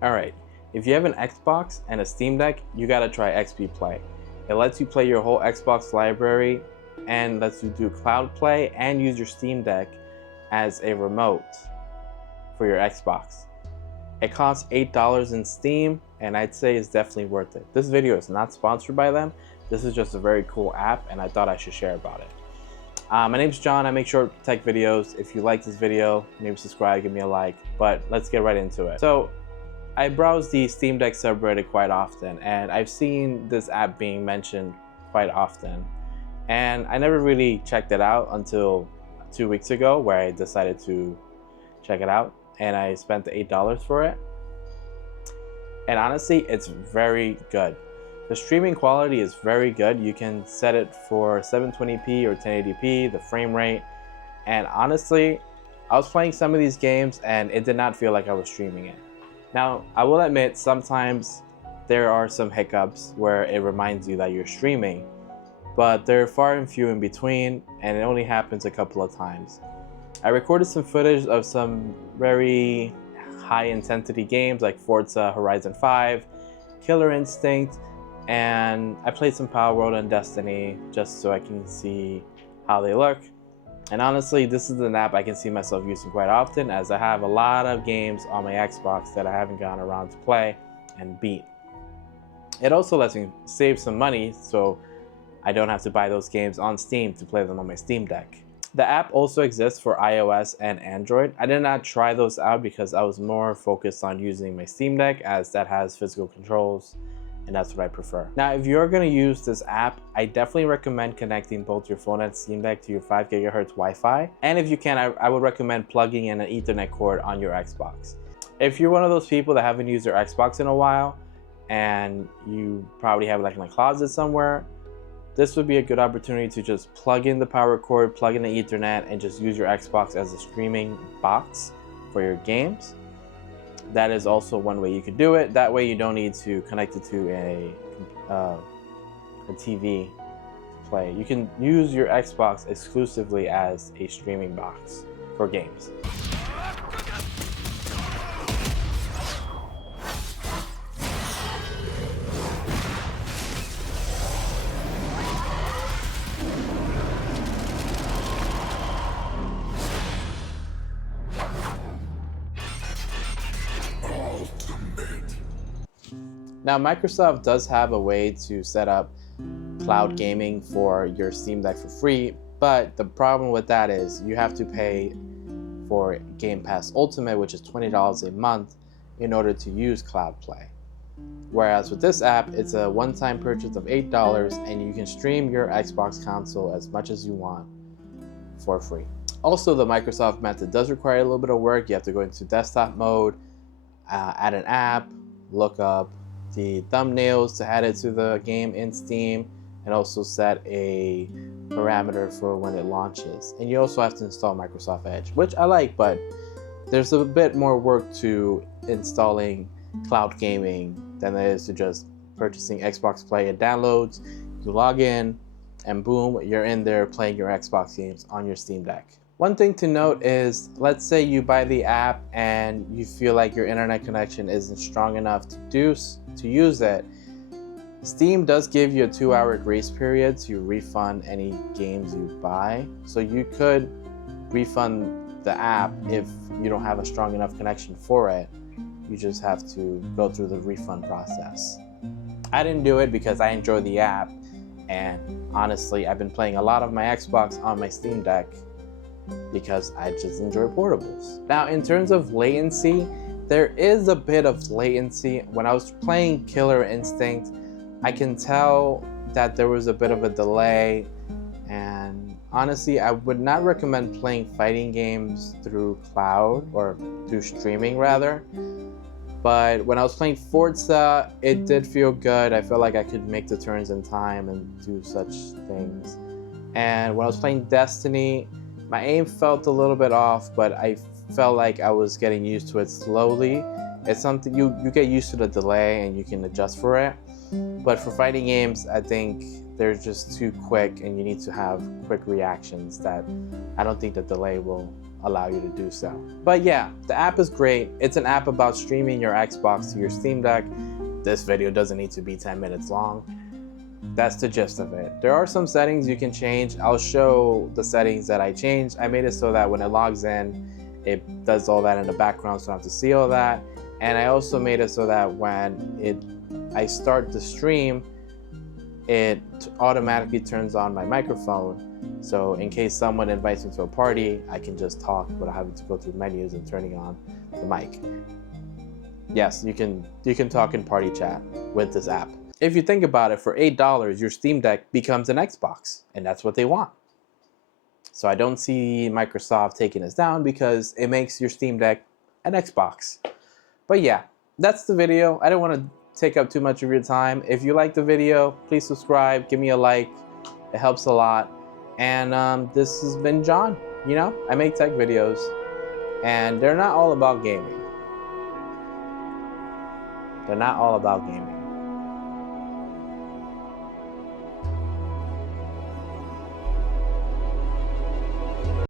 Alright, if you have an Xbox and a Steam Deck, you gotta try XBPlay. It lets you play your whole Xbox library and lets you do cloud play and use your Steam Deck as a remote for your Xbox. It costs $8 in Steam, and I'd say it's definitely worth it. This video is not sponsored by them. This is just a very cool app, and I thought I should share about it. My name's John. I make short tech videos. If you like this video, maybe subscribe, give me a like, but let's get right into it. So I browse the Steam Deck subreddit quite often, and I've seen this app being mentioned quite often. And I never really checked it out until 2 weeks ago, where I decided to check it out, and I spent the $8 for it. And honestly, it's very good. The streaming quality is very good. You can set it for 720p or 1080p, the frame rate. And honestly, I was playing some of these games and it did not feel like I was streaming it. Now, I will admit, sometimes there are some hiccups where it reminds you that you're streaming, but they're far and few in between, and it only happens a couple of times. I recorded some footage of some very high intensity games like Forza Horizon 5, Killer Instinct, and I played some Power World and Destiny just so I can see how they look. And honestly, this is an app I can see myself using quite often, as I have a lot of games on my Xbox that I haven't gotten around to play and beat. It also lets me save some money, so I don't have to buy those games on Steam to play them on my Steam Deck. The app also exists for iOS and Android. I did not try those out because I was more focused on using my Steam Deck, as that has physical controls, and that's what I prefer. Now, if you're going to use this app, I definitely recommend connecting both your phone and Steam Deck to your 5 GHz Wi-Fi. And if you can, I would recommend plugging in an Ethernet cord on your Xbox. If you're one of those people that haven't used their Xbox in a while, and you probably have it like in a closet somewhere, this would be a good opportunity to just plug in the power cord, plug in the Ethernet, and just use your Xbox as a streaming box for your games. That is also one way you could do it. That way you don't need to connect it to a TV to play. You can use your Xbox exclusively as a streaming box for games. Now, Microsoft does have a way to set up cloud gaming for your Steam Deck for free, but the problem with that is you have to pay for Game Pass Ultimate, which is $20 a month, in order to use Cloud Play. Whereas with this app, it's a one-time purchase of $8, and you can stream your Xbox console as much as you want for free. Also, the Microsoft method does require a little bit of work. You have to go into desktop mode, add an app, look up the thumbnails to add it to the game in Steam, and also set a parameter for when it launches. And you also have to install Microsoft Edge, which I like, but there's a bit more work to installing cloud gaming than there is to just purchasing Xbox Play. It downloads, you log in, and boom, you're in there playing your Xbox games on your Steam Deck. One thing to note is, let's say you buy the app and you feel like your internet connection isn't strong enough to use it. Steam does give you a 2-hour grace period to refund any games you buy. So you could refund the app if you don't have a strong enough connection for it. You just have to go through the refund process. I didn't do it because I enjoy the app, and honestly, I've been playing a lot of my Xbox on my Steam Deck because I just enjoy portables. Now, in terms of latency, there is a bit of latency. When I was playing Killer Instinct, I can tell that there was a bit of a delay, and honestly, I would not recommend playing fighting games through cloud, or through streaming rather. But when I was playing Forza, it did feel good. I felt like I could make the turns in time and do such things. And when I was playing Destiny, my aim felt a little bit off, but I felt like I was getting used to it slowly. It's something you get used to the delay and you can adjust for it. But for fighting games, I think they're just too quick and you need to have quick reactions that I don't think the delay will allow you to do so. But yeah, the app is great. It's an app about streaming your Xbox to your Steam Deck. This video doesn't need to be 10 minutes long. That's the gist of it. There are some settings you can change. I'll show the settings that I changed. I made it so that when it logs in, it does all that in the background, so I don't have to see all that. And I also made it so that when I start the stream, it automatically turns on my microphone. So in case someone invites me to a party, I can just talk without having to go through menus and turning on the mic. Yes, you can talk in party chat with this app. If you think about it, for $8, your Steam Deck becomes an Xbox, and that's what they want. So I don't see Microsoft taking this down because it makes your Steam Deck an Xbox. But yeah, that's the video. I don't want to take up too much of your time. If you like the video, please subscribe, give me a like. It helps a lot. And this has been John. You know, I make tech videos, and they're not all about gaming. They're not all about gaming.